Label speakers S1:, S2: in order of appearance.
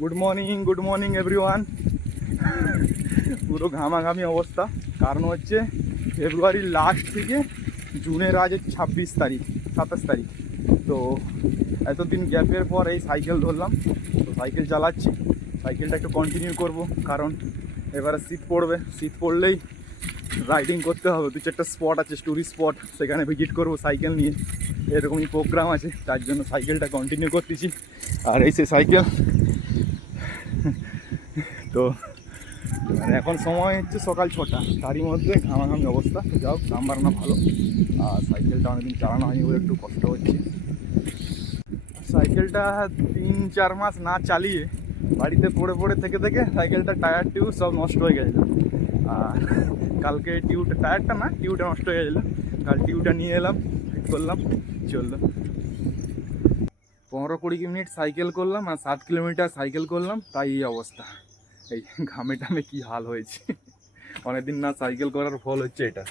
S1: Good morning good morning everyone পুরো ঘামাঘামি অবস্থা। কারণ হচ্ছে ফেব্রুয়ারির লাস্ট থেকে জুনের আজ ছাব্বিশ তারিখ, সাতাশ তারিখ। তো এতদিন গ্যাপের পর এই সাইকেল ধরলাম। তো সাইকেল চালাচ্ছি। সাইকেলটা একটু কন্টিনিউ করব। কারণ এবারে শীত পড়বে। শীত পড়লেই রাইডিং করতে হবে। দু চারটা স্পট আছে টুরিস্ট স্পট সেখানে ভিজিট করব সাইকেল নিয়ে। এরকমই প্রোগ্রাম আছে। তার জন্য সাইকেলটা কন্টিনিউ করতেছি। আর এই সে সাইকেল তো এখন সময় হচ্ছে সকাল ছটা। তারই মধ্যে ঘামাঘামি অবস্থা। তো যাও নাম্বার না ভালো। আর সাইকেলটা অনেকদিন চালানো হয়নি বলে একটু কষ্ট হচ্ছে। সাইকেলটা তিন, চার মাস না চালিয়ে বাড়িতে পড়ে পড়ে থেকে থেকে সাইকেলটা টায়ার টিউব সব নষ্ট হয়ে গেছিল আর কালকে টিউটা টায়ারটা না টিউটা নষ্ট হয়ে গেছিল কাল টিউটা নিয়ে এলাম ফিট করলাম, চলল। পনেরো কুড়ি মিনিট সাইকেল করলাম আর সাত কিলোমিটার সাইকেল করলাম, তাই এই অবস্থা। এই ঘামে টামে কী হাল হয়েছে? অনেকদিন না সাইকেল করার ফল হচ্ছে এটা।